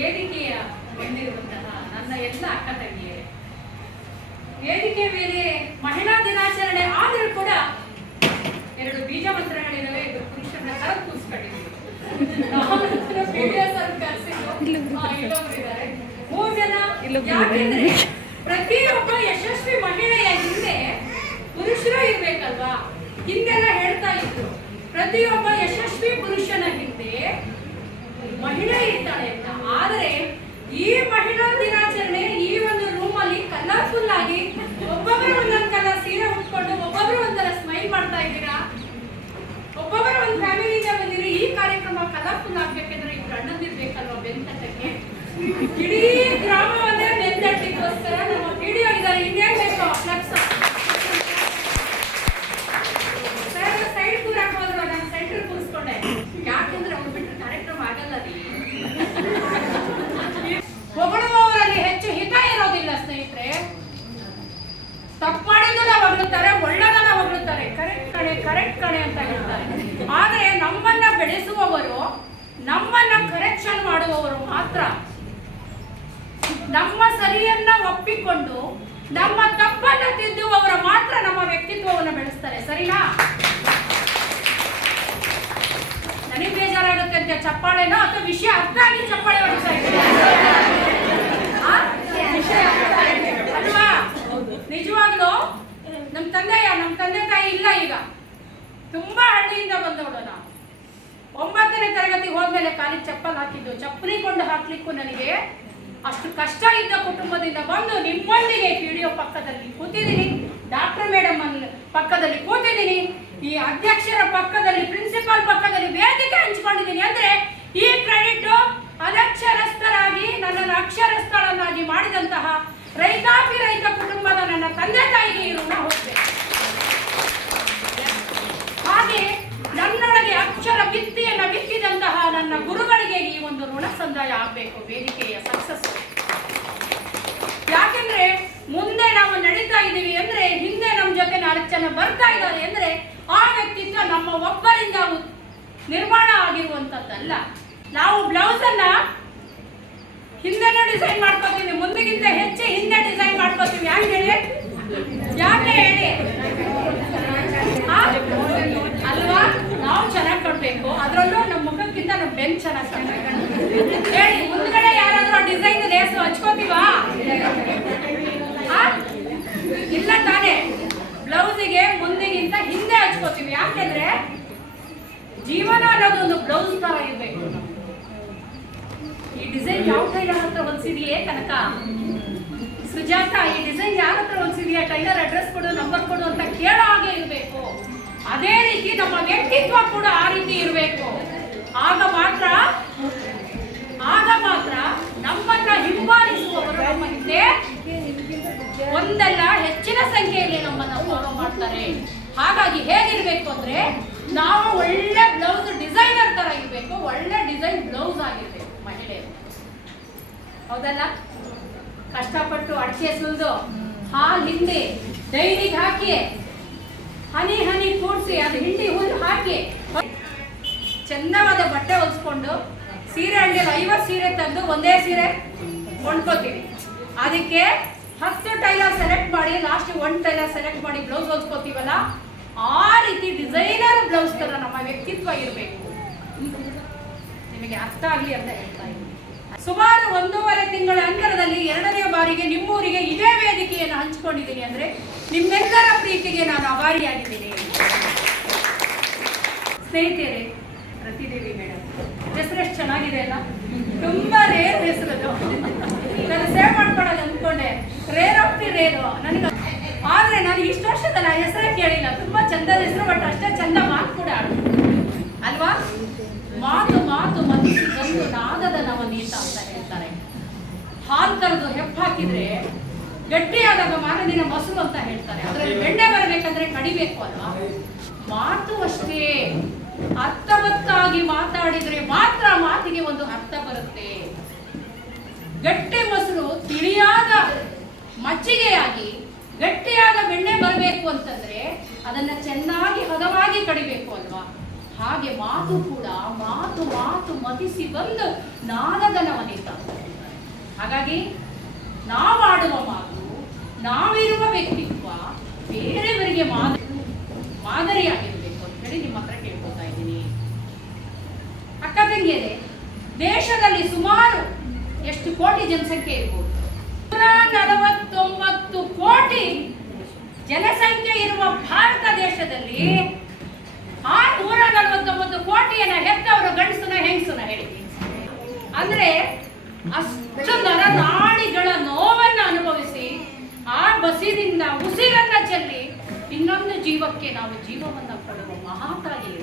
ವೇದಿಕೆಯ ಬಂದಿರುವಂತಹ ನನ್ನ ಎಲ್ಲ ಅಕ್ಕ ತಂಗಿಯರೇ, ವೇದಿಕೆ ಮೇಲೆ ಮಹಿಳಾ ದಿನಾಚರಣೆ ಆದರೂ ಕೂಡ ಎರಡು ಬೀಜ ಮಂತ್ರಗಳಿದಾವೆ. ಇದು ಪುರುಷರನ್ನ ಕರೆದು ಕೂರಿಸ್ಕೊಂಡಿದ್ದೀವಿ. ಮೂರು ಜನ. ಯಾಕೆಂದ್ರೆ ಪ್ರತಿಯೊಬ್ಬ ಯಶಸ್ವಿ ಮಹಿಳೆಯ ಹಿಂದೆ ಪುರುಷರು ಇರ್ಬೇಕಲ್ವಾ? ಹಿಂದೆಲ್ಲ ಹೇಳ್ತಾ ಇದ್ರು ಪ್ರತಿಯೊಬ್ಬ ಯಶಸ್ವಿ ಪುರುಷನ ಹಿಂದೆ ಮಹಿಳೆ ಇರ್ತಾಳೆ ಅಂತ. ಆದರೆ ಈ ಮಹಿಳಾ ದಿನಾಚರಣೆ ಈ ಒಂದು ರೂಮಲ್ಲಿ ಕಲರ್ಫುಲ್ ಆಗಿ ಒಬ್ಬೊಬ್ಬರು ಒಂದೊಂದು ಕಲರ್ ಸೀರೆ ಉಟ್ಕೊಂಡು ಒಬ್ಬೊಬ್ಬರು ಒಂಥರ ಸ್ಮೈಲ್ ಮಾಡ್ತಾ ಇದ್ದೀರಾ. ಒಬ್ಬೊಬ್ಬರು ಒಂದು ಫ್ಯಾಮಿಲಿಯಿಂದ ಬಂದಿರಿ. ಈ ಕಾರ್ಯಕ್ರಮ ಕಲರ್ಫುಲ್ ಆಗ್ಬೇಕಂದ್ರೆ ಇಬ್ರು ಅಣ್ಣಂದಿರ್ಬೇಕಲ್ವಾ ಬೆಂತಟ್ಟಕ್ಕೆ. ಇಡೀ ಗ್ರಾಮವನ್ನೇ ಬೆಂತಟ್ಟಕ್ಕೋಸ್ಕರ ನಮ್ಮ ವಿಡಿಯೋ ಇದ್ದಾರೆ. ಇನ್ನೇ ಬೇಕು ಫ್ಲೆಕ್ಸ್ ಸೈಡ್ ಕೂರಕ್ ಹೋದ್ರು, ನಾನು ಸೆಂಟ್ರ್ ಕೂರಿಸ್ಕೊಂಡೆ. ಯಾಕೆಂದ್ರೆ ಅವ್ರು ಬಿಟ್ಟರೆ ಕಾರ್ಯಕ್ರಮ ಆಗಲ್ಲ. ಹೊಗಳುವವರಲ್ಲಿ ಹೆಚ್ಚು ಹಿತ ಇರೋದಿಲ್ಲ ಸ್ನೇಹಿತರೆ. ತಪ್ಪು ಮಾಡಿದ್ದನ್ನ ಹೊಗಳುತ್ತಾರೆ, ಒಳ್ಳೆದನ್ನ ಹೊಗಳುತ್ತಾರೆ. ಕರೆಕ್ಟ್ ಕಣೆ ಅಂತ ಹೇಳ್ತಾರೆ. ಆದರೆ ನಮ್ಮನ್ನ ಬೆಳೆಸುವವರು, ನಮ್ಮನ್ನ ಕರೆಕ್ಷನ್ ಮಾಡುವವರು ಮಾತ್ರ ನಮ್ಮ ಸರಿಯನ್ನ ಒಪ್ಪಿಕೊಂಡು ನಮ್ಮ ತಪ್ಪನ್ನ ತಿದ್ದುವವರ ಮಾತ್ರ ನಮ್ಮ ವ್ಯಕ್ತಿತ್ವವನ್ನು ಬೆಳೆಸ್ತಾರೆ. ಸರಿನಾ? ನನಗೆ ಬೇಜಾರಾಗುತ್ತೆ ಅಂತ ಚಪ್ಪಾಳೆನೋ ಅಥವಾ ವಿಷಯ ಅರ್ಥ ಆಗಿ ಚಪ್ಪಾಳೆ ಹೊಡಿತಾ ಇದ್ದೀನಿ ಅಲ್ವಾ? ನಿಜವಾಗ್ಲೂ ನಮ್ಮ ತಂದೆ ತಾಯಿ ಇಲ್ಲ ಈಗ. ತುಂಬಾ ಹಳ್ಳಿಯಿಂದ ಬಂದವಳು ನಾವು. 9ನೇ ತರಗತಿ ಹೋದ್ಮೇಲೆ ಕಾಲಿಗೆ ಚಪ್ಪಲ್ ಹಾಕಿದ್ದು. ಚಪ್ಪಲಿ ಕೊಂಡು ಹಾಕ್ಲಿಕ್ಕೂ ನನಗೆ ಅಷ್ಟು ಕಷ್ಟ ಇದ್ದ ಕುಟುಂಬದಿಂದ ಬಂದು ನಿಮ್ಮೊಂದಿಗೆ ಪಿಡಿಒ ಪಕ್ಕದಲ್ಲಿ ಕೂತಿದ್ದೀನಿ, ಡಾಕ್ಟರ್ ಮೇಡಮ್ ಪಕ್ಕದಲ್ಲಿ ಕೂತಿದ್ದೀನಿ, ಈ ಅಧ್ಯಕ್ಷರ ಪಕ್ಕದಲ್ಲಿ, ಪ್ರಿನ್ಸಿಪಾಲ್ ಪಕ್ಕದಲ್ಲಿ ವೇದಿಕೆ ಹಂಚಿಕೊಂಡಿದ್ದೀನಿ. ಅಂದ್ರೆ ಈ ಕ್ರೆಡಿಟ್ ಅನಕ್ಷರಸ್ಥರಾಗಿ ನನ್ನನ್ನು ಅಕ್ಷರಸ್ಥಳನ್ನಾಗಿ ಮಾಡಿದಂತಹ ರೈತ ಕುಟುಂಬದ ನನ್ನ ತಂದೆ ತಾಯಿಗೆ ಈ ಋಣ ಹೋಗ್ಬೇಕು. ಹಾಗೆ ನನ್ನೊಳಗೆ ಅಕ್ಷರ ಭಿತ್ತಿಯನ್ನು ಬಿತ್ತಿದಂತಹ ನನ್ನ ಗುರುಗಳಿಗೆ ಈ ಒಂದು ಋಣ ಸಂದಾಯ ಆಗಬೇಕು. ವೇದಿಕೆಯ ಸಕ್ಸಸ್. ಯಾಕೆಂದ್ರೆ ಮುಂದೆ ನಾವು ನಡೀತಾ ಇದ್ದೀವಿ ಅಂದ್ರೆ ಹಿಂದೆ ನಮ್ಮ ಜೊತೆ 4 ಜನ ಬರ್ತಾ ಇದ್ದಾರೆ ಅಂದ್ರೆ ಆ ವ್ಯಕ್ತಿತ್ವ ನಮ್ಮ ಒಬ್ಬರಿಂದ ನಿರ್ಮಾಣ ಆಗಿರುವಂತದ್ದಲ್ಲ. ನಾವು ಬ್ಲೌಸ್ ಅನ್ನ ಹಿಂದೆನೂ ಡಿಸೈನ್ ಮಾಡ್ಕೋತೀವಿ, ಮುಂದೆಗಿಂತ ಹೆಚ್ಚು ಹಿಂದೆ ಡಿಸೈನ್ ಮಾಡ್ಕೋತೀವಿ. ಯಾಕೆ ಹೇಳಿ ಅಲ್ವಾ? ನಾವು ಚೆನ್ನಾಗಿ ಕೊಡ್ಬೇಕು. ಅದರಲ್ಲೂ ನಮ್ಮ ಮುಖಕ್ಕಿಂತ ನಮ್ಮ ಬೆನ್ ಚೆನ್ನಾಗಿ ಕಾಣಬೇಕು. ಹೇಳಿ, ಮುಂದ್ಗಡೆ ಯಾರಾದ್ರೂ ಡಿಸೈನ್ ಲೇಸು ಹಚ್ಕೋತೀವಾ? ಇಲ್ಲ ತಾನೇ? ಬ್ಲೌಸಿಗೆ ಮುಂದೆಗಿಂತ ಹಿಂದೆ ಹಚ್ಕೋತೀವಿ. ಯಾಕೆಂದ್ರೆ ಜೀವನ ಅನ್ನೋದು ಒಂದು ಬ್ಲೌಸ್ ತರ ಇರ್ಬೇಕು. ಈ ಡಿಸೈನ್ ಯಾವ ಟೈಲರ್ ಹತ್ರ ಹೊಲಿಸಿದೆಯೇ ಕನಕ? ಸುಜಾತ, ಈ ಡಿಸೈನ್ ಯಾರ ಹತ್ರ ಹೊಲಿಸಿದೆಯಾ? ಟೈಲರ್ ಅಡ್ರೆಸ್ ಕೊಡು, ನಂಬರ್ ಕೊಡು ಅಂತ ಕೇಳೋ ಹಾಗೆ ಇರಬೇಕು. ಅದೇ ರೀತಿ ನಮ್ಮ ವ್ಯಕ್ತಿತ್ವ ಕೂಡ ಆ ರೀತಿ ಇರಬೇಕು. ಆಗ ಮಾತ್ರ ನಮ್ಮನ್ನ ಹಿಂಬಾಲಿಸುವವರು ನಮ್ಮ ಹಿಂದೆ ಒಂದಲ್ಲ ಹೆಚ್ಚಿನ ಸಂಖ್ಯೆಯಲ್ಲಿ ನಮ್ಮನ್ನ ಫಾಲೋ ಮಾಡ್ತಾರೆ. ಹಾಗಾಗಿ ಹೇಗಿರ್ಬೇಕು ಅಂದ್ರೆ ನಾವು ಒಳ್ಳೆ ಬ್ಲೌಸ್ ಡಿಸೈನರ್ ತರ ಇರ್ಬೇಕು. ಒಳ್ಳೆ ಡಿಸೈನ್ ಬ್ಲೌಸ್ ಆಗಿರ್ಬೇಕು ಮಹಿಳೆಯರು. ಹೌದಲ್ಲ? ಕಷ್ಟಪಟ್ಟು ಅಡಿಕೆ ಸುಲಿದು ಹಾಲು ಹಿಂಡಿ ಡೈರಿಗೆ ಹಾಕಿ ಹನಿ ಕೂಡಿಸಿ ಅದು ಹಿಂಡಿ ಹುಲ್ಲು ಹಾಕಿ ಚಂದವಾದ ಬಟ್ಟೆ ಹೊಲಿಸ್ಕೊಂಡು ಸೀರೆ ಅಂಗಡಿಯಲ್ಲಿ 50 ಸೀರೆ ತಂದು ಒಂದೇ ಸೀರೆ ಕೊಂಡ್ಕೋತೀವಿ. ಅದಕ್ಕೆ 10 ಟೈಲರ್ ಸೆಲೆಕ್ಟ್ ಮಾಡಿ ಲಾಸ್ಟ್ 1 ಟೈಲರ್ ಸೆಲೆಕ್ಟ್ ಮಾಡಿ ಬ್ಲೌಸ್ ಹೊಲಿಸ್ಕೋತೀವಲ್ಲ, ಆ ರೀತಿ ಡಿಸೈನರ್ ಬ್ಲೌಸ್ ತರ ನಮ್ಮ ವ್ಯಕ್ತಿತ್ವ ಇರಬೇಕು. ನಿಮಗೆ ಅರ್ಥ ಆಗಲಿ ಅಂತ ಹೇಳ್ತಾ ಇದ್ದೀನಿ. ಸುಮಾರು 1.5 ತಿಂಗಳ ಅಂತರದಲ್ಲಿ 2ನೇ ಬಾರಿಗೆ ನಿಮ್ಮೂರಿಗೆ ಇದೇ ವೇದಿಕೆಯನ್ನು ಹಂಚಿಕೊಂಡಿದ್ದೀನಿ. ಅಂದ್ರೆ ನಿಮ್ಮೆಲ್ಲರ ಪ್ರೀತಿಗೆ ನಾನು ಆಭಾರಿಯಾಗಿದ್ದೀನಿ. ಸ್ನೇಹಿತರೆ, ಪ್ರತಿದೇವಿ ಮೇಡಮ್ ಹೆಸರು ಎಷ್ಟು ಚೆನ್ನಾಗಿದೆ ಅಲ್ಲ? ತುಂಬಾ ರೇರ್ ಹೆಸರು. ನಾನು ಸೇವ್ ಮಾಡ್ಕೊಳ್ಳೋದು ಅಂದ್ಕೊಂಡೆ, ರೇರ್ ಆಫ್ ದಿ ರೇರು ನನಗೆ. ಆದ್ರೆ ನಾನು ಇಷ್ಟು ವರ್ಷದಲ್ಲಿ ಆ ಹೆಸರೇ ಕೇಳಿಲ್ಲ. ತುಂಬಾ ಚಂದದ ಹೆಸರು, ಬಟ್ ಅಷ್ಟೇ ಚಂದ ಮಾತು ಕೂಡ ಅಲ್ವಾ? ಮಾತು ಮನಸ್ಸು ಬಂದು ನಾದದ ನವನೀತ ಅಂತ ಹೇಳ್ತಾರೆ. ಹಾಲು ಕರೆದು ಹೆಪ್ಪಾಕಿದ್ರೆ ಗಟ್ಟಿಯಾದಾಗ ಮಾರದಿನ ಮೊಸರು ಅಂತ ಹೇಳ್ತಾರೆ. ಅದರಲ್ಲಿ ಬೆಣ್ಣೆ ಬರಬೇಕಂದ್ರೆ ಕಡಿಬೇಕು ಅಲ್ವಾ? ಮಾತು ಅಷ್ಟೇ ಅರ್ಥವತ್ತಾಗಿ ಮಾತಾಡಿದ್ರೆ ಮಾತ್ರ ಮಾತಿಗೆ ಒಂದು ಅರ್ಥ ಬರುತ್ತೆ. ಗಟ್ಟಿ ಮೊಸರು ತಿಳಿಯಾದ ಮಜ್ಜಿಗೆಯಾಗಿ ಗಟ್ಟಿಯಾದ ಬೆಣ್ಣೆ ಬರಬೇಕು ಅಂತಂದ್ರೆ ಅದನ್ನ ಚೆನ್ನಾಗಿ ಹದವಾಗಿ ಕಡಿಬೇಕು ಅಲ್ವಾ? ಹಾಗೆ ಮಾತು ಕೂಡ ಮಾತು ಮಾತು ಮತಿಸಿ ಬಂದು ನಾಲದನವನಿದ್ದ. ಹಾಗಾಗಿ ನಾವಾಡುವ ಮಾತು, ನಾವಿರುವ ವ್ಯಕ್ತಿತ್ವ ಬೇರೆಯವರಿಗೆ ಮಾದರಿಯಾಗಿರಬೇಕು ಅಂತ ಹೇಳಿ ನಿಮ್ಮ ಹತ್ರ ಕೇಳ್ಕೊತಾ ಇದ್ದೀನಿ. ಅಕ್ಕ ತಂಗಿಯರೇ, ದೇಶದಲ್ಲಿ ಸುಮಾರು ಎಷ್ಟು ಕೋಟಿ ಜನಸಂಖ್ಯೆ ಇರ್ಬೋದು? 149 ಕೋಟಿ ಜನಸಂಖ್ಯೆ ಇರುವ ಭಾರತ ದೇಶದಲ್ಲಿ ಆ 149 ಕೋಟಿಯನ್ನ ಹೆತ್ತವರು ಗಂಡಸನ ಹೆಂಗಸನ ಹೇಳಿ. ಅಂದ್ರೆ ಅಷ್ಟು ನರನಾಡಿಗಳ ನೋವನ್ನು ಅನುಭವಿಸಿ ಆ ಬಸಿದಿಂದ ಉಸಿರನ್ನ ಚೆಲ್ಲಿ ಇನ್ನೊಂದು ಜೀವಕ್ಕೆ ನಾವು ಜೀವವನ್ನು ಕೊಡುವ ಮಹಾತಾಯಿ.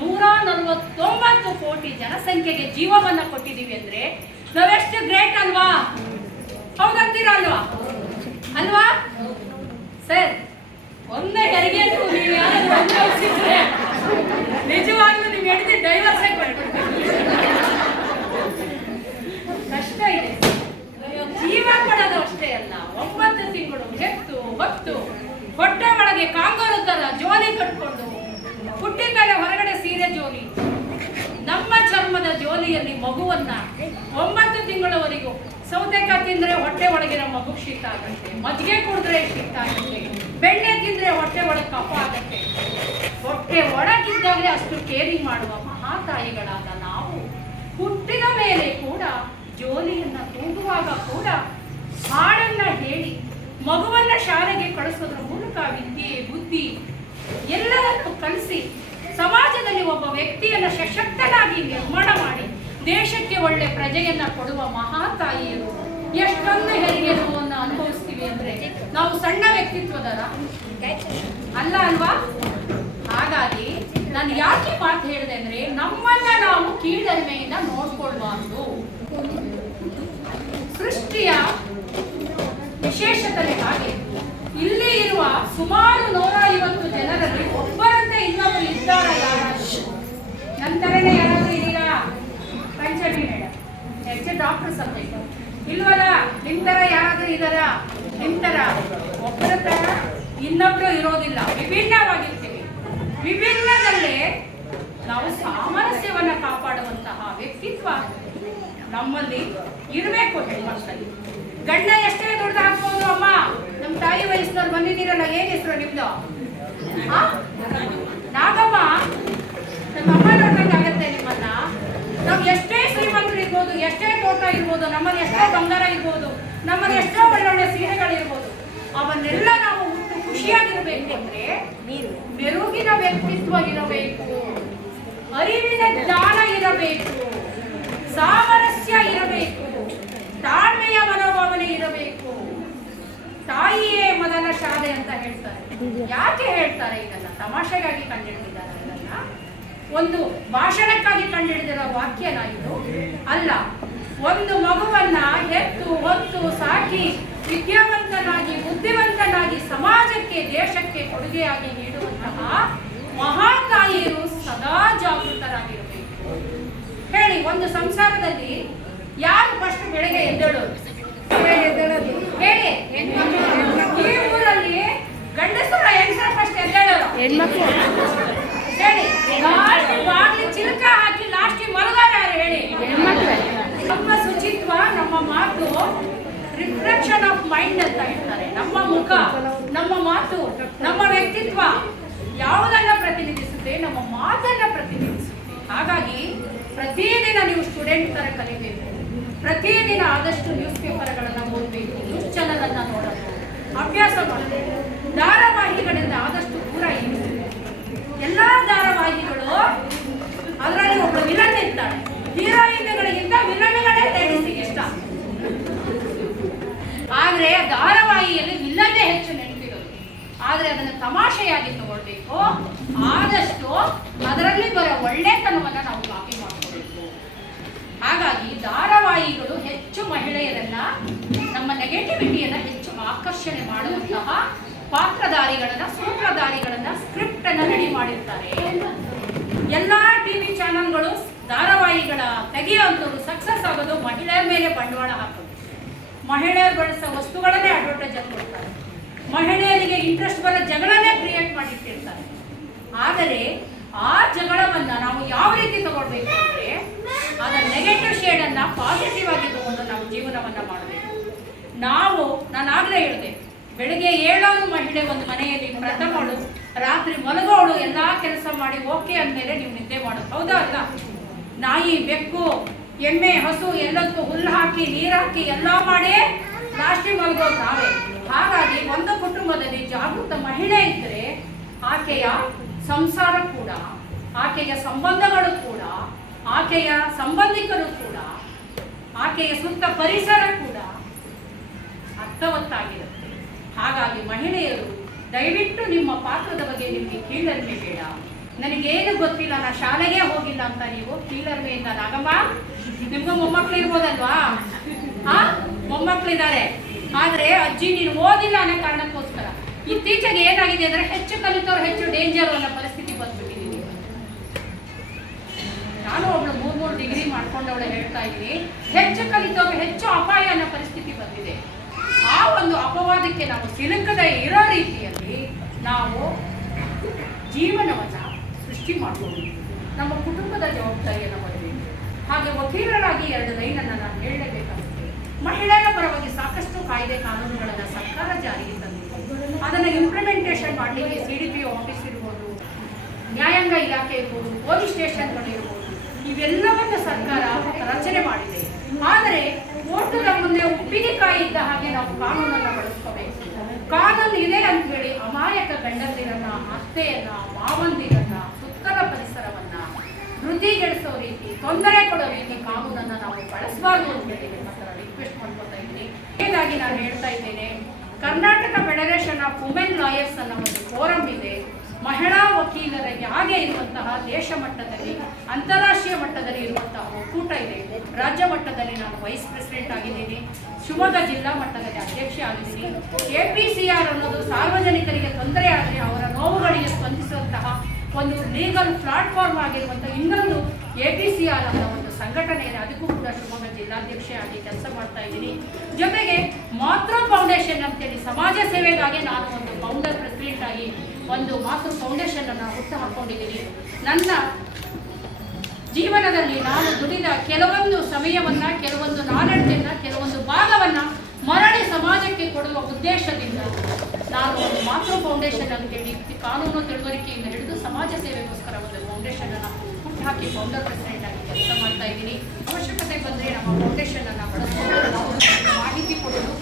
149 ಕೋಟಿ ಜನಸಂಖ್ಯೆಗೆ ಜೀವವನ್ನ ಕೊಟ್ಟಿದ್ದೀವಿ ಅಂದ್ರೆ ನಾವೆಷ್ಟು ಗ್ರೇಟ್ ಅಲ್ವಾ? ಹೌದಂತೀರಾ ಅಲ್ವಾ? ಅಲ್ವಾ ಸರ್? ಒಂದೇ ಹೆರಿಗೆ ನೀವು ಯಾರಾದ್ರೂ ಅನುಭವಿಸಿದ್ರೆ ನಿಜವಾಗ್ಲೂ ನೀವು ಹೇಳಿದ್ರೆ ಡೈವರ್ಸ್ ಆಗಿ ಕೊಟ್ಬಿಡ್ತೀವಿ. ಕಷ್ಟ ಇದೆ. ಜೀವ ಕೊಡೋದು ಅಷ್ಟೇ ಅಲ್ಲ, 9 ತಿಂಗಳು ಹೆತ್ತು ಹೊತ್ತು ಹೊಟ್ಟೆ ಒಳಗೆ ಕಾಂಗೋರು ತರ ಜೋಲಿ ಕಟ್ಕೊಂಡು ಹುಟ್ಟಿದ ಮೇಲೆ ಹೊರಗಡೆ ಸೀರೆ ಜೋಲಿ, ನಮ್ಮ ಚರ್ಮದ ಜೋಲಿಯಲ್ಲಿ ಮಗುವನ್ನ 9 ತಿಂಗಳವರೆಗೂ ಸೌತೆಕಾಯಿ ತಿಂದ್ರೆ ಹೊಟ್ಟೆ ಒಳಗಿರೋ ಮಗು ಶೀತ ಆಗುತ್ತೆ, ಮಜ್ಜಿಗೆ ಕುಡಿದ್ರೆ ಶೀತ ಆಗುತ್ತೆ, ಬೆಣ್ಣೆ ತಿಂದ್ರೆ ಹೊಟ್ಟೆ ಒಳಗೆ ಕಫ ಆಗುತ್ತೆ. ಹೊಟ್ಟೆ ಒಳಗಿದ್ದಾಗಲೇ ಅಷ್ಟು ಕೇರಿಂಗ್ ಮಾಡುವ ಮಹಾತಾಯಿಗಳಾದ ನಾವು ಹುಟ್ಟಿದ ಮೇಲೆ ಕೂಡ ಜೋಲಿಯನ್ನ ತೂಗುವಾಗ ಕೂಡ ಹಾಡನ್ನ ಹೇಳಿ ಮಗುವನ್ನ ಶಾಲೆಗೆ ಕಳಿಸೋದ್ರ ಮೂಲಕ ವಿದ್ಯೆ ಬುದ್ಧಿ ಎಲ್ಲರನ್ನು ಕಲಿಸಿ ಸಮಾಜದಲ್ಲಿ ಒಬ್ಬ ವ್ಯಕ್ತಿಯನ್ನ ಸಶಕ್ತನಾಗಿ ನಿರ್ಮಾಣ ಮಾಡಿ ದೇಶಕ್ಕೆ ಒಳ್ಳೆ ಪ್ರಜೆಯನ್ನ ಕೊಡುವ ಮಹಾತಾಯಿಯರು ಎಷ್ಟೊಂದು ಹೆರಿಗೆ ನೋವನ್ನು ಅನುಭವಿಸ್ತೀವಿ ಅಂದ್ರೆ ನಾವು ಸಣ್ಣ ವ್ಯಕ್ತಿತ್ವದರ ಅಲ್ಲ ಅಲ್ವಾ? ಹಾಗಾಗಿ ನಾನು ಯಾಕೆ ಮಾತು ಹೇಳಿದೆ ಅಂದ್ರೆ ನಮ್ಮನ್ನ ನಾವು ಕೀಳರಿಮೆಯಿಂದ ನೋಡ್ಕೊಳ್ಬಾರ್ದು. ಸೃಷ್ಟಿಯ ವಿಶೇಷತೆ ಹಾಗೆ ಇಲ್ಲಿ ಇರುವ ಸುಮಾರು 150 ಜನರಲ್ಲಿ ಒಬ್ಬರಂತೆ ಇನ್ನೊಬ್ಬರು ಇದ್ದಾರ? ಯಾರಾದ್ರೂ ನಂತರನೇ ಯಾರಾದ್ರೂ ಇದೀರಾ? ಪಂಚಮಿ ಮೇಡಮ್ ಹೆಚ್ಚು ಡಾಕ್ಟರ್ ಸಬ್ಜೆಕ್ಟ್ ಇಲ್ವಲ್ಲ? ನಿಂತರ ಯಾರಾದ್ರೂ ಇದಾರ? ನಿಂತರ ಒಬ್ಬರ ತರ ಇನ್ನೊಬ್ರು ಇರೋದಿಲ್ಲ, ವಿಭಿನ್ನವಾಗಿರ್ತೀವಿ. ವಿಭಿನ್ನದಲ್ಲೇ ನಾವು ಸಾಮರಸ್ಯವನ್ನ ಕಾಪಾಡುವಂತಹ ವ್ಯಕ್ತಿತ್ವ ನಮ್ಮಲ್ಲಿ ಇರಬೇಕು. ಹೆಣ್ಮಕ್ಳಲ್ಲಿ ಗಂಡ ಎಷ್ಟೇ ದುಡ್ಡು ಹಾಕ್ಬೋದು. ಅಮ್ಮ, ನಮ್ಮ ತಾಯಿ ವಯಸ್ಸಿನವ್ರು ಬಂದಿದ್ದೀರಲ್ಲ, ಏನ್ ಹೆಸರು ನಿಮ್ದು? ನಾಗಮ್ಮ. ನಮ್ಮ ಅಮ್ಮ ನೋಡ್ಬೇಕಾಗತ್ತೆ ನಿಮ್ಮನ್ನ. ನಾವು ಎಷ್ಟೇ ಶ್ರೀಮಂತರು ಇರ್ಬೋದು, ಎಷ್ಟೇ ತೋಟ ಇರ್ಬೋದು, ನಮ್ಮಲ್ಲಿ ಎಷ್ಟೋ ಬಂಗಾರ ಇರ್ಬೋದು, ನಮ್ಮಲ್ಲಿ ಎಷ್ಟೋ ಒಳ್ಳೊಳ್ಳೆ ಸೀರೆಗಳಿರ್ಬೋದು, ಅವನ್ನೆಲ್ಲ ನಾವು ಖುಷಿಯಾಗಿರ್ಬೇಕು ಅಂದ್ರೆ ಮೆರುಗಿನ ವ್ಯಕ್ತಿತ್ವ ಇರಬೇಕು, ಅರಿವಿನ ಜ್ಞಾನ ಇರಬೇಕು, ಸಾಮರಸ್ಯ ಇರಬೇಕು, ತಾಳ್ಮೆಯ ಮನೋಭಾವನೆ ಇರಬೇಕು. ತಾಯಿಯೇ ಮೊದಲ ಶಾಲೆ ಅಂತ ಹೇಳ್ತಾರೆ. ಯಾಕೆ ಹೇಳ್ತಾರೆ ಇದನ್ನ? ತಮಾಷೆಗಾಗಿ ಕಂಡುಹಿಡಿದಿದ್ದಾರೆ ಇದನ್ನ, ಒಂದು ಭಾಷಣಕ್ಕಾಗಿ ಕಂಡುಹಿಡಿದಿರೋ ವಾಕ್ಯನ ಇದು ಅಲ್ಲ. ಒಂದು ಮಗುವನ್ನ ಹೆತ್ತು ಹೊತ್ತು ಸಾಕಿ ವಿದ್ಯಾವಂತನಾಗಿ ಬುದ್ಧಿವಂತನಾಗಿ ಸಮಾಜಕ್ಕೆ ದೇಶಕ್ಕೆ ಕೊಡುಗೆಯಾಗಿ ನೀಡುವಂತಹ ಮಹಾತಾಯಿಯರು ಸದಾ ಜಾಗೃತರಾಗಿರಬೇಕು. ಹೇಳಿ, ಒಂದು ಸಂಸಾರದಲ್ಲಿ ಯಾರು ಫಸ್ಟ್ ಬೆಳಗ್ಗೆ ಎದ್ದೇಳೋದು? ಹೇಳಿ, ಈ ಊರಲ್ಲಿ ಗಂಡಸರ ಹೆಂಗಸರ ಫಸ್ಟ್ ಎದ್ದೇಳೋರು ಹೆಣ್ಮಕ್ಳು. ಹೇಳಿ, ಬಾಗ್ಲಿ ಚಿಲಕ ಹಾಕಿ ಲಾಸ್ಟ್ ಮಲಗಾರ ಯಾರು? ಹೇಳಿ, ಹೆಣ್ಮಕ್ಳು. ನಮ್ಮ ಶುಚಿತ್ವ, ನಮ್ಮ ಮಾತು ರಿಫ್ಲೆಕ್ಷನ್ ಆಫ್ ಮೈಂಡ್ ಅಂತ ಹೇಳ್ತಾರೆ. ನಮ್ಮ ಮುಖ, ನಮ್ಮ ಮಾತು, ನಮ್ಮ ವ್ಯಕ್ತಿತ್ವ ಯಾವುದನ್ನ ಪ್ರತಿನಿಧಿಸುತ್ತೆ? ನಮ್ಮ ಮಾತನ್ನ ಪ್ರತಿನಿಧಿಸುತ್ತೆ. ಹಾಗಾಗಿ ಪ್ರತಿದಿನ ನೀವು ಸ್ಟೂಡೆಂಟ್ ತರ ಕಲಿಬೇಕು. ಪ್ರತಿದಿನ ಆದಷ್ಟು ನ್ಯೂಸ್ ಪೇಪರ್ಗಳನ್ನು ಓದಬೇಕು, ನ್ಯೂಸ್ ಚಾನಲ್ ಅನ್ನ ನೋಡಬೇಕು, ಅಭ್ಯಾಸ ಮಾಡಬೇಕು. ಧಾರಾವಾಹಿಗಳಿಂದ ಆದಷ್ಟು ದೂರ ಇರಬೇಕು. ಎಲ್ಲಾ ಧಾರಾವಾಹಿಗಳು ಅದರಲ್ಲಿ ಒಬ್ಬ ವಿಲನ್ ಇರ್ತಾಳೆ. ಹೀರೋಯಿನ್ಗಳಿಗಿಂತ ವಿಲನ್ಗಳೇ ಲೇಡೀಸಿಗೆ ಇಷ್ಟ. ಆದ್ರೆ ಧಾರಾವಾಹಿಯಲ್ಲಿ ವಿಲನ್ನೇ ಹೆಚ್ಚು ನೆನಪಿರೋದು. ಆದ್ರೆ ಅದನ್ನು ತಮಾಷೆಯಾಗಿ ತಗೊಳ್ಬೇಕು. ಆದಷ್ಟು ಅದರಲ್ಲಿ ಬರೋ ಒಳ್ಳೆತನವನ್ನ ನಾವು ಕಾಪಿ ಮಾಡ್ಕೋಬೇಕು. ಹಾಗಾಗಿ ಧಾರಾವಾಹಿಗಳು ಹೆಚ್ಚು ಮಹಿಳೆಯರನ್ನ, ನಮ್ಮ ನೆಗೆಟಿವಿಟಿಯನ್ನ ಹೆಚ್ಚು ಆಕರ್ಷಣೆ ಮಾಡುವಂತಹ ಪಾತ್ರಧಾರಿಗಳನ್ನ, ಸೂತ್ರಧಾರಿಗಳನ್ನ, ಸ್ಕ್ರಿಪ್ಟ್ ಅನ್ನ ರೆಡಿ ಮಾಡಿರ್ತಾರೆ. ಎಲ್ಲಾ ಟಿವಿ ಚಾನೆಲ್ಗಳು ಧಾರಾವಾಹಿಗಳ ತೆಗೆಯುವಂಥದ್ದು ಸಕ್ಸಸ್ ಆಗೋದು ಮಹಿಳೆಯರ ಮೇಲೆ ಬಂಡವಾಳ ಹಾಕೋದು. ಮಹಿಳೆಯರು ಬಳಸೋ ವಸ್ತುಗಳನ್ನೇ ಅಡ್ವರ್ಟೈಸ್ ಕೊಡ್ತಾರೆ. ಮಹಿಳೆಯರಿಗೆ ಇಂಟ್ರೆಸ್ಟ್ ಬರೋ ಜಗಳನ್ನೇ ಕ್ರಿಯೇಟ್ ಮಾಡಿಟ್ಟಿರ್ತಾರೆ. ಆದರೆ ಆ ಜಗಳವನ್ನ ನಾವು ಯಾವ ರೀತಿ ತಗೊಳ್ಬೇಕು ಅಂದ್ರೆ ಅದರ ನೆಗೆಟಿವ್ ಶೇಡನ್ನು ಪಾಸಿಟಿವ್ ಆಗಿ ತಗೊಂಡು ನಾವು ಜೀವನವನ್ನ ಮಾಡಬೇಕು. ನಾನಾಗಲೇ ಹೇಳಿದೆ, ಬೆಳಿಗ್ಗೆ ಏಳೋರು ಮಹಿಳೆ ಒಂದು ಮನೆಯಲ್ಲಿ ಪ್ರಥಮಳು, ರಾತ್ರಿ ಮಲಗೋಳು ಎಲ್ಲ ಕೆಲಸ ಮಾಡಿ ಓಕೆ ಅಂದಮೇಲೆ ನೀವು ನಿದ್ದೆ ಮಾಡೋದು. ಹೌದಾ ಅಲ್ಲ? ನಾಯಿ, ಬೆಕ್ಕು, ಎಮ್ಮೆ, ಹಸು ಎಲ್ಲದಕ್ಕೂ ಹುಲ್ಲು ಹಾಕಿ ನೀರು ಹಾಕಿ ಎಲ್ಲ ಮಾಡಿ ಲಾಸ್ಟಿಗೆ ಮಲಗೋದು ನಾವೇ. ಹಾಗಾಗಿ ಒಂದು ಕುಟುಂಬದಲ್ಲಿ ಜಾಗೃತ ಮಹಿಳೆ ಇದ್ದರೆ ಆಕೆಯ ಸಂಸಾರ ಕೂಡ, ಆಕೆಯ ಸಂಬಂಧಗಳು ಕೂಡ, ಆಕೆಯ ಸಂಬಂಧಿಕರು ಕೂಡ, ಆಕೆಯ ಸುತ್ತ ಪರಿಸರ ಕೂಡ ಅರ್ಥವತ್ತಾಗಿರುತ್ತೆ. ಹಾಗಾಗಿ ಮಹಿಳೆಯರು ದಯವಿಟ್ಟು ನಿಮ್ಮ ಪಾತ್ರದ ಬಗ್ಗೆ ನಿಮಗೆ ಕೀಳರಿಮೆ ಬೇಡ. ನನಗೇನು ಗೊತ್ತಿಲ್ಲ, ನಾ ಶಾಲೆಗೆ ಹೋಗಿಲ್ಲ ಅಂತ ನೀವು ಕೀಳರಿಮೆಯಿಂದ ನಾಗಮ್ಮ, ನಿಮ್ಗೆ ಮೊಮ್ಮಕ್ಳು ಇರ್ಬೋದಲ್ವಾ? ಮೊಮ್ಮಕ್ಳಿದ್ದಾರೆ, ಆದರೆ ಅಜ್ಜಿ ನೀನು ಓದಿಲ್ಲ ಅನ್ನೋ ಕಾರಣಕ್ಕೋಸ್ಕರ ಇತ್ತೀಚೆಗೆ ಏನಾಗಿದೆ ಅಂದ್ರೆ ಹೆಚ್ಚು ಕಲಿತವ್ರು ಹೆಚ್ಚು ಡೇಂಜರ್ ಅನ್ನೋ ಪರಿಸ್ಥಿತಿ ಬಂದ್ಬಿಟ್ಟಿದ್ದೀನಿ. ನಾನು ಒಬ್ಳು 3 ಡಿಗ್ರಿ ಮಾಡ್ಕೊಂಡವಳೆ ಹೇಳ್ತಾ ಇದ್ದೀನಿ, ಹೆಚ್ಚು ಕಲಿತವ್ರು ಹೆಚ್ಚು ಅಪಾಯ ಅನ್ನೋ ಪರಿಸ್ಥಿತಿ ಬಂದಿದೆ. ಆ ಒಂದು ಅಪವಾದಕ್ಕೆ ನಾವು ಸಿಲುಕದ ಇರೋ ರೀತಿಯಲ್ಲಿ ನಾವು ಜೀವನವನ್ನ ಸೃಷ್ಟಿ ಮಾಡಬಹುದು. ನಮ್ಮ ಕುಟುಂಬದ ಜವಾಬ್ದಾರಿಯನ್ನು ಹೊರಬೇಕು. ಹಾಗೆ ವಕೀಲರಾಗಿ 2 ಲೈನನ್ನು ನಾನು ಹೇಳಲೇಬೇಕಾಗುತ್ತೆ. ಮಹಿಳೆಯರ ಪರವಾಗಿ ಸಾಕಷ್ಟು ಕಾಯ್ದೆ ಕಾನೂನುಗಳನ್ನು ಸರ್ಕಾರ ಜಾರಿಗೆ ತಂದಿದೆ. ಅದನ್ನು ಇಂಪ್ಲಿಮೆಂಟೇಷನ್ ಮಾಡಲಿಕ್ಕೆ CDPO ಆಫೀಸ್ ಇರ್ಬೋದು, ನ್ಯಾಯಾಂಗ ಇಲಾಖೆ ಇರ್ಬೋದು, ಪೊಲೀಸ್ ಸ್ಟೇಷನ್ಗಳು ಇರ್ಬೋದು, ಇವೆಲ್ಲವನ್ನು ಸರ್ಕಾರ ರಚನೆ ಮಾಡಿದೆ. ಆದರೆ ಕೋರ್ಟದ ಮುಂದೆ ಉಪ್ಪಿನಕಾಯಿ ಇದ್ದ ಹಾಗೆ ನಾವು ಕಾನೂನನ್ನು ಬಳಸ್ಕೋಬೇಕು. ಕಾನೂನು ಇದೆ ಅಂತ ಹೇಳಿ ಅಮಾಯಕ ಗಂಡಂದಿರನ್ನ, ಅತ್ತೆಯನ್ನ, ಮಾವಂದಿರನ್ನ, ಸುತ್ತಲ ಪರಿಸರವನ್ನ ವೃದ್ಧಿಗೆಳಿಸೋ ರೀತಿ, ತೊಂದರೆ ಕೊಡೋ ರೀತಿ ಕಾನೂನನ್ನು ನಾವು ಬಳಸಬಾರ್ದು ಅಂತ ಹೇಳಿ ನಿಮ್ಮ ಹತ್ರ ರಿಕ್ವೆಸ್ಟ್ ಮಾಡ್ಕೊತಾ ಇದ್ದೀನಿ. ಹೀಗಾಗಿ ನಾನು ಹೇಳ್ತಾ ಇದ್ದೇನೆ, Karnataka federation of women lawyers ಅನ್ನೋ ಒಂದು ಫೋರಂ ಇದೆ. ಮಹಿಳಾ ವಕೀಲರಿಗೆ ಹಾಗೆ ಇರುವಂತಹ ದೇಶ ಮಟ್ಟದಲ್ಲಿ, ಅಂತಾರಾಷ್ಟ್ರೀಯ ಮಟ್ಟದಲ್ಲಿ ಇರುವಂತಹ ಒಕ್ಕೂಟ ಇದೆ. ರಾಜ್ಯ ಮಟ್ಟದಲ್ಲಿ ನಾನು ವೈಸ್ ಪ್ರೆಸಿಡೆಂಟ್ ಆಗಿದ್ದೀನಿ, ಶಿವಮೊಗ್ಗ ಜಿಲ್ಲಾ ಮಟ್ಟದಲ್ಲಿ ಅಧ್ಯಕ್ಷೆ ಆಗಿದ್ದೀನಿ. APCR ಅನ್ನೋದು ಸಾರ್ವಜನಿಕರಿಗೆ ತೊಂದರೆ ಆದರೆ ಅವರ ನೋವುಗಳಿಗೆ ಸ್ಪಂದಿಸುವಂತಹ ಒಂದು ಲೀಗಲ್ ಪ್ಲಾಟ್ಫಾರ್ಮ್ ಆಗಿರುವಂಥ ಇನ್ನೊಂದು APCR ಅನ್ನೋ ಒಂದು ಸಂಘಟನೆ ಇದೆ. ಅದಕ್ಕೂ ಕೂಡ ಶಿವಮೊಗ್ಗ ಜಿಲ್ಲಾಧ್ಯಕ್ಷೆ ಆಗಿ ಕೆಲಸ ಮಾಡ್ತಾ ಇದ್ದೀನಿ. ಜೊತೆಗೆ ಮಾತೃ ಫೌಂಡೇಶನ್ ಅಂತೇಳಿ ಸಮಾಜ ಸೇವೆಗಾಗಿ ನಾನು ಒಂದು ಫೌಂಡರ್ ಪ್ರೆಸಿಡೆಂಟ್ ಆಗಿ ಒಂದು ಮಾತೃ ಫೌಂಡೇಶನ್ ಅನ್ನು ಹುಟ್ಟು ಹಾಕೊಂಡಿದ್ದೀನಿ. ನನ್ನ ಜೀವನದಲ್ಲಿ ನಾನು ದುಡಿದ ಕೆಲವೊಂದು ಸಮಯವನ್ನ, ಕೆಲವೊಂದು ನಾಲೆಡ್ಜನ್ನು, ಕೆಲವೊಂದು ಭಾಗವನ್ನು ಮರಳಿ ಸಮಾಜಕ್ಕೆ ಕೊಡುವ ಉದ್ದೇಶದಿಂದ ನಾನು ಒಂದು ಮಾತೃ ಫೌಂಡೇಶನ್ ಅಂತೇಳಿ ಕಾನೂನು ತಿಳುವಳಿಕೆಯಿಂದ ಹಿಡಿದು ಸಮಾಜ ಸೇವೆಗೋಸ್ಕರ ಒಂದು ಫೌಂಡೇಶನ್ ಅನ್ನು ಹುಟ್ಟುಹಾಕಿ ಫೌಂಡರ್ ಪ್ರೆಸಿಡೆಂಟ್ ಆಗಿ ಕೆಲಸ ಮಾಡ್ತಾ ಇದ್ದೀನಿ. ಅವಶ್ಯಕತೆ ಬಂದರೆ ನಮ್ಮ ಫೌಂಡೇಶನ್ ಅನ್ನು ಬಳಸ್ಕೊಂಡು ಮಾಹಿತಿ ಕೊಡೋದು,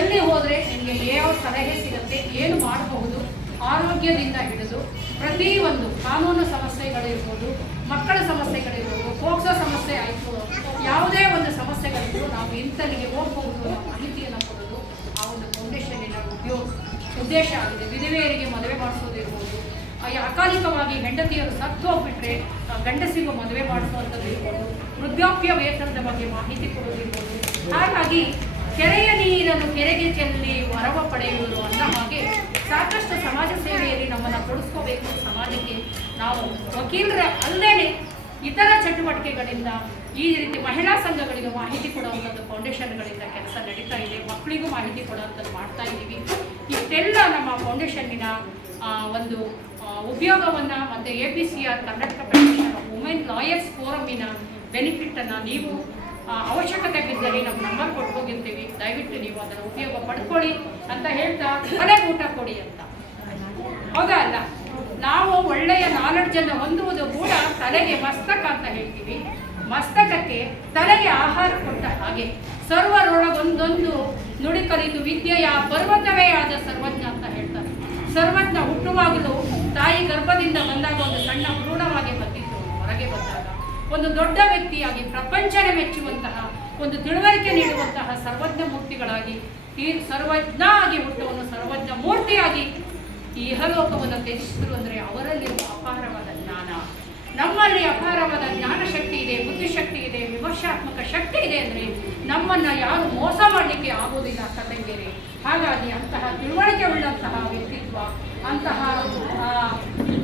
ಎಲ್ಲಿ ಹೋದರೆ ನಿಮಗೆ ಯಾವ ಸಲಹೆ ಸಿಗುತ್ತೆ, ಏನು ಮಾಡಬಹುದು, ಆರೋಗ್ಯದಿಂದ ಹಿಡಿದು ಪ್ರತಿಯೊಂದು ಕಾನೂನು ಸಮಸ್ಯೆಗಳಿರ್ಬೋದು, ಮಕ್ಕಳ ಸಮಸ್ಯೆಗಳಿರ್ಬೋದು, ಪೋಕ್ಸೋ ಸಮಸ್ಯೆ ಆಯಿತು, ಯಾವುದೇ ಒಂದು ಸಮಸ್ಯೆಗಳಿದ್ರು ನಾವು ಇಂಥಲ್ಲಿಗೆ ಹೋಗಬಹುದು ಅನ್ನೋ ಮಾಹಿತಿಯನ್ನು ಕೊಡೋದು ಆ ಒಂದು ಫೌಂಡೇಶನ್ನಿನ ಉದ್ದೇಶ ಆಗಿದೆ. ವಿಧವೆಯರಿಗೆ ಮದುವೆ ಮಾಡಿಸೋದಿರ್ಬೋದು, ಅಕಾಲಿಕವಾಗಿ ಹೆಂಡತಿಯರು ಸತ್ತು ಹೋಗ್ಬಿಟ್ರೆ ಗಂಡಸಿಗೂ ಮದುವೆ ಮಾಡಿಸುವಂಥದ್ದು ಇರ್ಬೋದು, ವೃದ್ಧಾಪ್ಯ ವೇತನದ ಬಗ್ಗೆ ಮಾಹಿತಿ ಕೊಡೋದಿರ್ಬೋದು. ಹಾಗಾಗಿ ಕೆರೆಯ ನೀರನ್ನು ಕೆರೆಗೆ ಚೆಲ್ಲಿ ವರವ ಪಡೆಯುವುದು ಅನ್ನೋ ಹಾಗೆ ಸಾಕಷ್ಟು ಸಮಾಜ ಸೇವೆಯಲ್ಲಿ ನಮ್ಮನ್ನು ತೊಡಗಿಸ್ಕೋಬೇಕು. ಸಮಾಜಕ್ಕೆ ನಾವು ವಕೀಲರ ಅಲ್ಲದೆ ಇತರ ಚಟುವಟಿಕೆಗಳಿಂದ ಈ ರೀತಿ ಮಹಿಳಾ ಸಂಘಗಳಿಗೆ ಮಾಹಿತಿ ಕೊಡುವಂಥದ್ದು ಫೌಂಡೇಶನ್ಗಳಿಂದ ಕೆಲಸ ನಡೀತಾ ಇದೆ. ಮಕ್ಕಳಿಗೂ ಮಾಹಿತಿ ಕೊಡುವಂಥದ್ದು ಮಾಡ್ತಾ ಇದ್ದೀವಿ. ಇಷ್ಟೆಲ್ಲ ನಮ್ಮ ಫೌಂಡೇಶನ್ನಿನ ಒಂದು ಉಪಯೋಗವನ್ನು ಮತ್ತು APCR Karnataka federation of women lawyers ಫೋರಮ್ಮಿನ ಬೆನಿಫಿಟನ್ನು ನೀವು ಅವಶ್ಯಕತೆ ಬಿದ್ದರೆ ನಮ್ಮ ನಂಬರ್ ಕೊಟ್ಟು ಹೋಗಿರ್ತೀವಿ. ದಯವಿಟ್ಟು ನೀವು ಅದನ್ನು ಉಪಯೋಗ ಪಡ್ಕೊಳ್ಳಿ ಅಂತ ಹೇಳ್ತಾ ಮನೆಗೆ ಊಟ ಕೊಡಿ ಅಂತ. ಹೌದಾ ಅಲ್ಲ? ನಾವು ಒಳ್ಳೆಯ ನಾಲೆಡ್ಜನ್ನು ಹೊಂದುವುದು ಕೂಡ ತಲೆಗೆ ಮಸ್ತಕ ಅಂತ ಹೇಳ್ತೀವಿ. ಮಸ್ತಕಕ್ಕೆ ತಲೆಗೆ ಆಹಾರ ಕೊಟ್ಟ ಹಾಗೆ ಸರ್ವರೊಳಗೊಂದೊಂದು ನುಡಿ ಕಲಿತು ವಿದ್ಯೆಯ ಪರ್ವತವೇ ಆದ ಸರ್ವಜ್ಞ ಅಂತ ಹೇಳ್ತಾರೆ. ಸರ್ವಜ್ಞ ಹುಟ್ಟುವಾಗಲೂ ತಾಯಿ ಗರ್ಭದಿಂದ ಬಂದಾಗ ಒಂದು ಸಣ್ಣ ಭ್ರೂಣವಾಗಿ ಬಂದಿತ್ತು. ಹೊರಗೆ ಬಂದಾಗ ಒಂದು ದೊಡ್ಡ ವ್ಯಕ್ತಿಯಾಗಿ ಪ್ರಪಂಚನೇ ಮೆಚ್ಚುವಂತಹ ಒಂದು ತಿಳುವಳಿಕೆ ನೀಡುವಂತಹ ಸರ್ವಜ್ಞ ಮೂರ್ತಿಗಳಾಗಿ ಸರ್ವಜ್ಞ ಆಗಿ ಹುಟ್ಟುವನ್ನು ಸರ್ವಜ್ಞ ಮೂರ್ತಿಯಾಗಿ ಈ ಇಹಲೋಕವನ್ನು ತ್ಯಜಿಸಿದ್ರು ಅಂದರೆ ಅವರಲ್ಲಿರುವ ಅಪಾರವಾದ ಜ್ಞಾನ. ನಮ್ಮಲ್ಲಿ ಅಪಾರವಾದ ಜ್ಞಾನ ಶಕ್ತಿ ಇದೆ, ಬುದ್ಧಿಶಕ್ತಿ ಇದೆ, ವಿಮರ್ಶಾತ್ಮಕ ಶಕ್ತಿ ಇದೆ ಅಂದರೆ ನಮ್ಮನ್ನು ಯಾರು ಮೋಸ ಮಾಡಲಿಕ್ಕೆ ಆಗೋದಿಲ್ಲ ಕತೆ ಬೇರೆ. ಹಾಗಾಗಿ ಅಂತಹ ತಿಳುವಳಿಕೆ ಉಳ್ಳಂತಹ ವ್ಯಕ್ತಿತ್ವ, ಅಂತಹ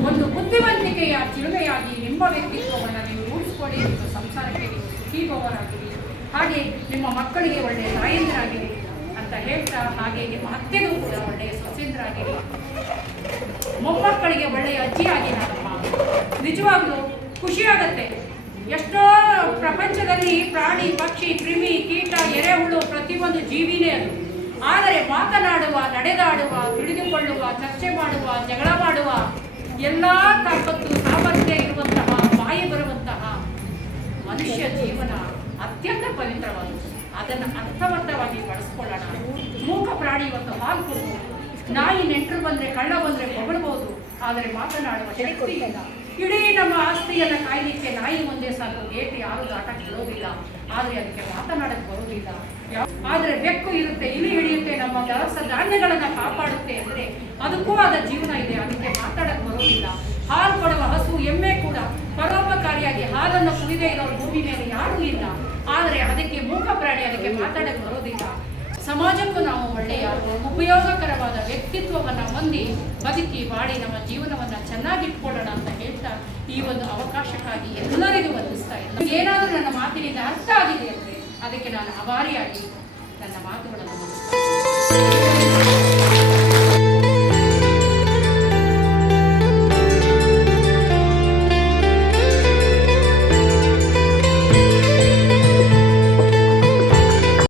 ಒಂದು ಬುದ್ಧಿವಂತಿಕೆಯ ಚಿಲುಮೆಯಾಗಿ ನಿಮ್ಮ ವ್ಯಕ್ತಿತ್ವವನ್ನು ನೀವು ರೂಢಿಸ್ಕೊಳ್ಳಿ. ನಿಮ್ಮ ಸಂಸಾರಕ್ಕೆ ನೀವು ಸುಖೀಭವರಾಗಿರಿ, ಹಾಗೆ ನಿಮ್ಮ ಮಕ್ಕಳಿಗೆ ಒಳ್ಳೆಯ ತಾಯಂದಿರಾಗಿರಿ ಅಂತ ಹೇಳ್ತಾ, ಹಾಗೆ ನಿಮ್ಮ ಅತ್ತೆಗೂ ಕೂಡ ಒಳ್ಳೆಯ ಸೊಸೆಂದರಾಗಿರಿ, ಮೊಮ್ಮಕ್ಕಳಿಗೆ ಒಳ್ಳೆಯ ಅಜ್ಜಿಯಾಗಿ ನಮ್ಮ ನಿಜವಾಗ್ಲೂ ಖುಷಿಯಾಗತ್ತೆ. ಎಷ್ಟೋ ಪ್ರಪಂಚದಲ್ಲಿ ಪ್ರಾಣಿ, ಪಕ್ಷಿ, ಕ್ರಿಮಿ, ಕೀಟ, ಎರೆಹುಳು ಪ್ರತಿಯೊಂದು ಜೀವಿನೇ ಅದು. ಆದರೆ ಮಾತನಾಡುವ, ನಡೆದಾಡುವ, ತಿಳಿದುಕೊಳ್ಳುವ, ಚರ್ಚೆ ಮಾಡುವ, ಜಗಳ ಮಾಡುವ ಎಲ್ಲ ತಾಕತ್ತು, ಸಾಮರ್ಥ್ಯ ಇರುವಂತಹ, ಬಾಯಿ ಬರುವಂತಹ ಮನುಷ್ಯ ಜೀವನ ಅತ್ಯಂತ ಪವಿತ್ರವಾದದ್ದು. ಅದನ್ನು ಅರ್ಥವಂತವಾಗಿ ಬಳಸ್ಕೊಳ್ಳೋಣ. ಮೂಕ ಪ್ರಾಣಿ ಇವತ್ತು ಹಾಲು ಕೊಡ್ಬೋದು, ನಾಯಿ ನೆಂಟರು ಬಂದರೆ, ಕಳ್ಳ ಬಂದರೆ ಹೊಗಳಬಹುದು, ಆದರೆ ಮಾತನಾಡುವ ಶಕ್ತಿ ಇಲ್ಲ. ಇಡೀ ನಮ್ಮ ಆಸ್ತಿಯನ್ನು ಕಾಯಲಿಕ್ಕೆ ನಾಯಿ ಒಂದೇ ಸಾಕು, ಏಟಿ ಯಾರು ದಾಟಕ್ಕೆ ಬಿಡೋದಿಲ್ಲ, ಆದರೆ ಅದಕ್ಕೆ ಮಾತನಾಡಕ್ಕೆ ಬರೋದಿಲ್ಲ. ಆದರೆ ಬೆಕ್ಕು ಇರುತ್ತೆ, ಇಲಿ ಹಿಡಿಯುತ್ತೆ, ನಮ್ಮ ದವಸ ಧಾನ್ಯಗಳನ್ನು ಕಾಪಾಡುತ್ತೆ ಅಂದರೆ ಅದಕ್ಕೂ ಆದ ಜೀವನ ಇದೆ, ಅದಕ್ಕೆ ಮಾತಾಡಕ್ಕೆ ಬರೋದಿಲ್ಲ. ಹಾಲು ಕೊಡುವ ಹಸು, ಎಮ್ಮೆ ಕೂಡ ಪರೋಪಕಾರಿಯಾಗಿ ಹಾಲನ್ನು ಕುಡಿದೇ ಇರೋರು ಭೂಮಿ ಮೇಲೆ ಯಾರೂ ಇಲ್ಲ, ಆದರೆ ಅದಕ್ಕೆ ಮೂಕ ಪ್ರಾಣಿ, ಅದಕ್ಕೆ ಮಾತಾಡಕ್ಕೆ ಬರೋದಿಲ್ಲ. ಸಮಾಜಕ್ಕೂ ನಾವು ಒಳ್ಳೆಯ ಉಪಯೋಗಕರವಾದ ವ್ಯಕ್ತಿತ್ವವನ್ನು ಹೊಂದಿ ಬದುಕಿ ಬಾಳಿ ನಮ್ಮ ಜೀವನವನ್ನು ಚೆನ್ನಾಗಿಟ್ಕೊಳ್ಳೋಣ ಅಂತ ಹೇಳ್ತಾ ಈ ಒಂದು ಅವಕಾಶಕ್ಕಾಗಿ ಎಲ್ಲರಿಗೂ ವಂದಿಸ್ತಾ ಇದ್ದೀನಿ. ಏನಾದರೂ ನನ್ನ ಮಾತಿನಿಂದ ಅರ್ಥ ಆಗಿದೆ ಅಂದರೆ ಅದಕ್ಕೆ ನಾನು ಅಭಾರಿಯಾಗಿ ನನ್ನ ಮಾತುಗಳನ್ನು ಮುಗಿಸ್ತೇನೆ.